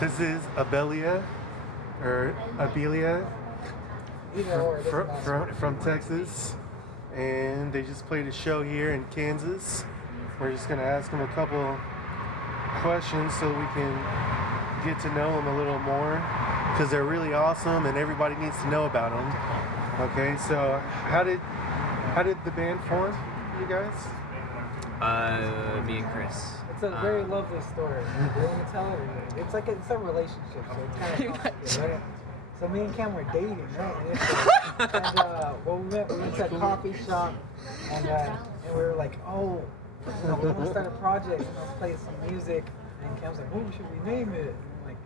This is Abelia, or Abelia, from Texas, and they just played a show here in Kansas. We're just going to ask them a couple questions so we can get to know them a little more, because they're really awesome and everybody needs to know about them. Okay, so how did the band form, you guys? Me and Chris. It's a very lovely story. You want to tell it? It's like it's a relationship, so it's kind of complicated, right? So me and Cam were dating, right? And well, we went to a coffee shop, and we were like, oh, we want to start a project, and let's play some music. And Cam's like, what should we name it? And I'm like,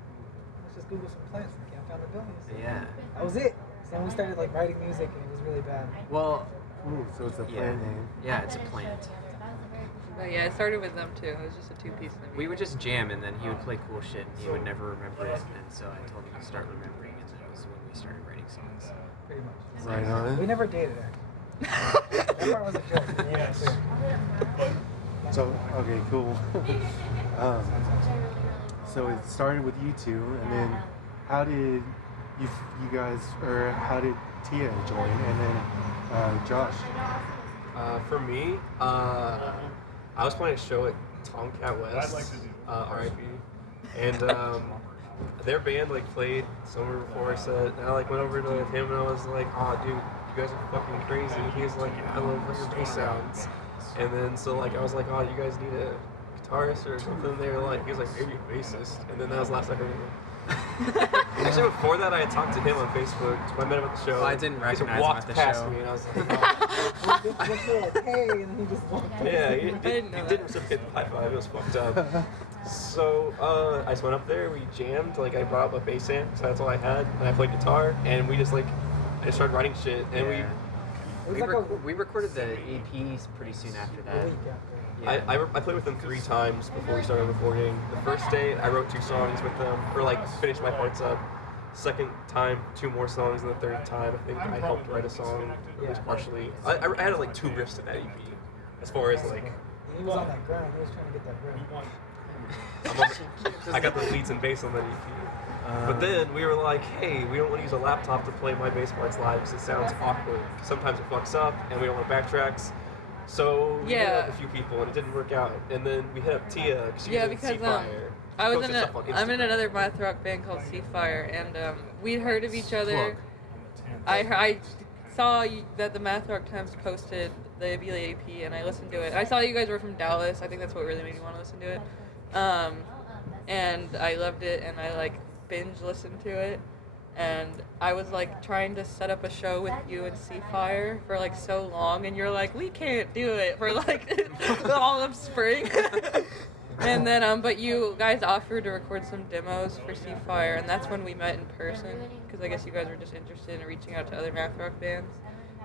let's just Google some plants. And Cam found Abelia. So Yeah. that was it. So then we started like writing music, and it was really bad. Well, so it's a plant name. Yeah, it's a plant. But yeah, I started with them too. It was just a two-piece thing. We would just jam, and then he would play cool shit, and he would never remember it. And so I told him to start remembering, and that was when we started writing songs. Pretty much. Right on. We never dated, actually. That part was a joke. Yes. So, okay, cool. So it started with you two, and then how did you guys, or how did Tia join, and then Josh? For me, I was playing a show at Tomcat West, RIP, and their band like played somewhere before I said, and I like went over to him and I was like, oh dude, you guys are fucking crazy. He was like, I love your bass sounds. And then so like I was like, oh, you guys need a guitarist or something? They were like, he was like, maybe a bassist. And then that was the last I heard of him. Actually, before that, I had talked to him on Facebook. I met him at the show. Well, I didn't recognize him at the past show. me, and I was like, oh. Like, hey, and then he just walked past. Yeah, he didn't reciprocate the high five. It was fucked up. So I just went up there. We jammed. Like I brought up a bass amp, so that's all I had, and I played guitar. And we just like I just started writing shit, and we recorded the EPs pretty soon after that. I played with them 3 times before we started recording. The first day, I wrote 2 songs with them, or like finished my parts up. Second time, 2 more songs, and the third time, I think I helped write a song. It was partially. I added like 2 riffs to that EP, as far as like. He was on that grind. He was trying to get that grind. I got the leads and bass on that EP. But then we were like, hey, we don't want to use a laptop to play my bass parts live because it sounds awkward. Sometimes it fucks up, and we don't want backtracks. So we hit up a few people, and it didn't work out. And then we hit up Tia because she was in Seafire. I'm in another math rock band called Seafire, and we'd heard of each other. I saw that the Math Rock Times posted the Abelia EP, and I listened to it. I saw you guys were from Dallas. I think that's what really made me want to listen to it. And I loved it, and I like binge listened to it. And I was like trying to set up a show with you and Seafire for like so long, and you're like, we can't do it for like all of spring. And then, but you guys offered to record some demos for Seafire, and that's when we met in person, because I guess you guys were just interested in reaching out to other math rock bands.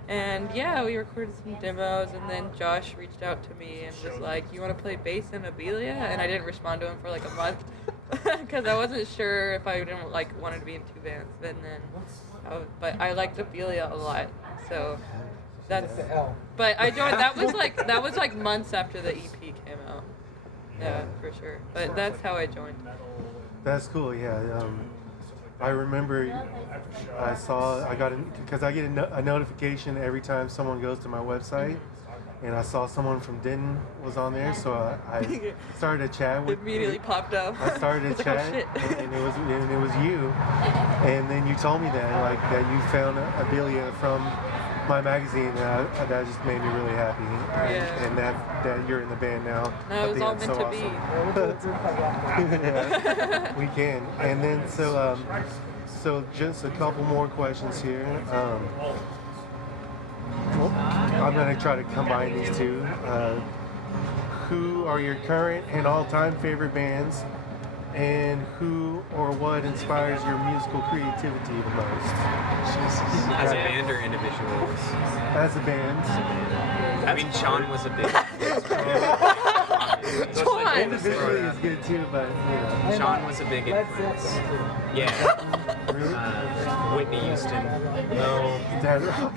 And yeah, we recorded some demos, and then Josh reached out to me and was like, you want to play bass in Abelia? And I didn't respond to him for like a month, because I wasn't sure if I didn't like wanted to be in 2 bands. But I liked Abelia a lot, so that's. But I joined. That was like months after the EP came out. Yeah, for sure. But that's how I joined. That's cool. Yeah. I remember because I get a notification every time someone goes to my website, and I saw someone from Denton was on there, so I started a chat with. Immediately popped up. I started a chat, and it was you, and then you told me that you found Abelia from my magazine. That just made me really happy, and that you're in the band now. No, it was all meant to be. Yeah, we can. And then so just a couple more questions here. I'm going to try to combine these two. Who are your current and all-time favorite bands, and who or what inspires your musical creativity the most? As a band or individuals? As a band. I mean, Sean was a big. Individually is good too, but Sean was a big influence. Yeah. Really? Whitney Houston. No. Dad Rock.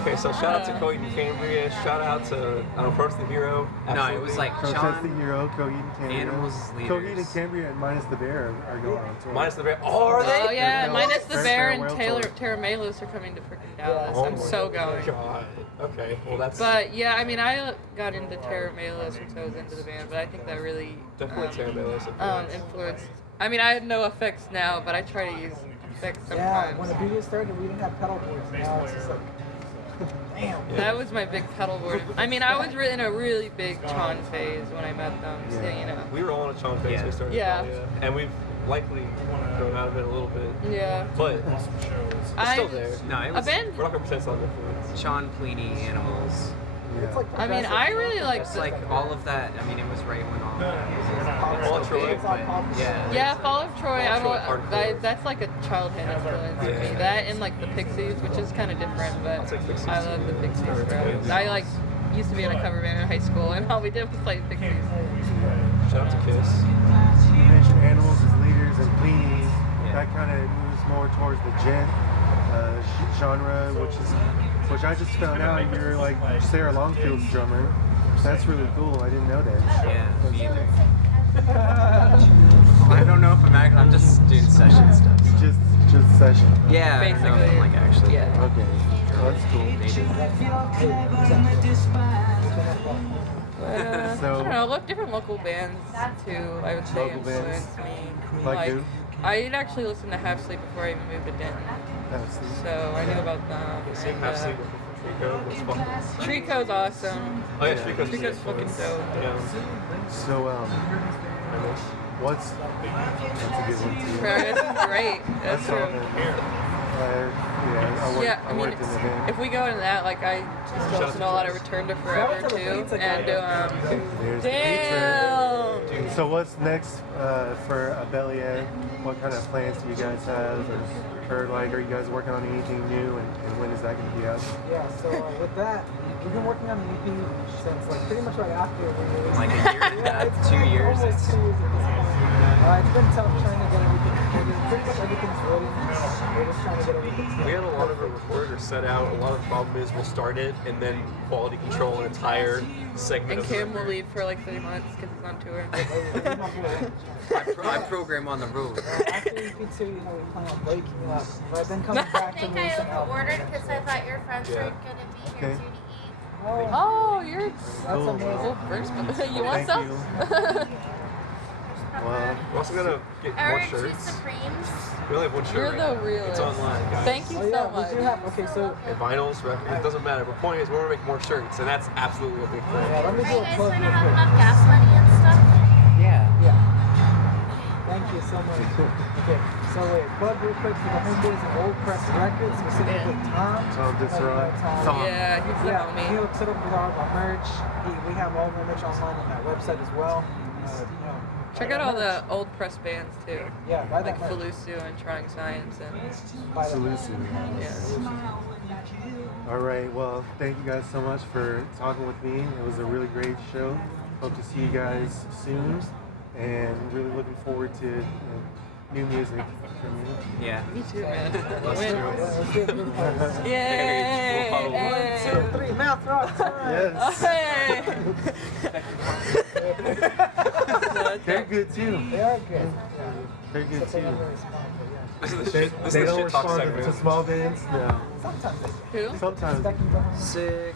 Okay, so shout out to Coheed and Cambria. Shout out to Protest the Hero. No, it was like Protest the Sean. Hero, Coheed and Cambria. Animals leaders. Coheed and Cambria and Minus the Bear are going on tour. Minus the Bear. Oh, are they? Oh yeah, Farewell- Minus the Bear and Farewell tour. Tara Malos are coming to freaking Dallas. Oh I'm my so going. God. Okay, well that's But yeah, I mean, I got into Tara Malos once I was into the band, but I think that really definitely Tara Malos. influenced. I mean, I had no effects now, but I try to use effects Yeah, sometimes. when the video started, we didn't have pedal boards. Now it's just like, damn. That was my big pedal board. I mean, I was really in a really big Chon phase when I met them, so Yeah. you know. We were all on a Chong phase. Yeah. We started. Yeah. And we've likely grown out of it a little bit, Yeah. but it's still there. No, it A was band. We're not gonna pretend it's not influence. Sean Pleeney, Animals. Yeah. It's like I mean, I really like. It's like all of that. I mean, it was right when all that Paul was so Troy. big, but yeah. Yeah, Fall of Troy. I Troy, don't. hardcore. That's like a childhood influence for me. Yeah. That and like the Pixies, which is kind of different, but I'll take Pixies. I love the Pixies. Bro. I like used to be in a cover band in high school, and all we did was play Pixies. Shout out to Kiss. You mentioned Animals as leaders and Pleeney. Yeah. That kind of moves more towards the gent genre, which I just found out you're like Sarah Longfield's drummer. That's really cool. I didn't know that. Yeah, me either. I don't know if I'm just doing session stuff. Just session. Yeah, I don't know if I'm like actually. Yeah. Okay. Well, that's cool. Maybe. But, So- I don't know, different local bands too, I would say Local bands? influenced me. Like who? I actually listened to Half Sleep before I even moved to Denton, That's so I knew about them. Same And, half sleep with Trico was fucking. Trico's awesome. Oh yeah, Yeah. Trico's Trico's fucking dope. Yeah. so. What's that's a good one too. Paradise is great. That's I saw true. them. I worked in the band. if we go into that, like I used to listen to a lot of Return to Forever too, and There's the damn. So what's next for Abelia? What kind of plans do you guys have? Or like, are you guys working on anything new? And when is that going to be out? Yeah, so with that, we've been working on the EP since like pretty much right after we released Like a year and a half, it's 2 years. Almost 2 years at this point. It's been tough trying to get everything recorded. Pretty much everything's ready. We're just trying to get everything We had a lot of it recorded or set out. A lot of the problem is we'll start it and then quality control an entire segment And of Kim the will leave for like 3 months because he's on tour. I program on the road. After EP2, you know, we plan on breaking up, but then coming I back to think I release an album. overordered because I thought your friends were Yeah. going to be here Okay. too to eat. Oh, you're That's Cool. amazing. first. You want Thank some? you. Well, We're also gonna get I more ordered 2 shirts. Supremes. We only have one shirt. You're right the now. realest. It's online, guys. Thank you Oh so yeah, much. we do have. Okay, so And vinyls, records, it doesn't matter. But the point is, we're gonna make more shirts, and that's absolutely a big thing. yeah, let me Are do you a guys plug going to real have quick. enough gas money and stuff? Yeah. Yeah. Thank you so much. Okay, so wait, plug real quick for the homeboys of Old Press Records, specifically Tom. Tom Disroy. Tom. Yeah, he's the Yeah, he homie. hooks it up with all of our merch. We have all of our merch online on that website as well. You know, Check out all the old press bands too, yeah, buy like that merch. Falusu and Trying Science and Buy that merch. Solution. yeah. All right. Well, thank you guys so much for talking with me. It was a really great show. Hope to see you guys soon, and really looking forward to new music from you. Yeah. Me too, man. Let's Win. do it. Let's do it real quick. Yay! We'll follow. One, two, three, mouth rock time. Yes. Hey! They're good too. They are good. Yeah. They're good Except they don't too. really respond, but yeah. This is the They, shit. This they is the don't shit talk respond to segment. small bands. No. Sometimes they do. Who? Sometimes. Becky Behind. Sick.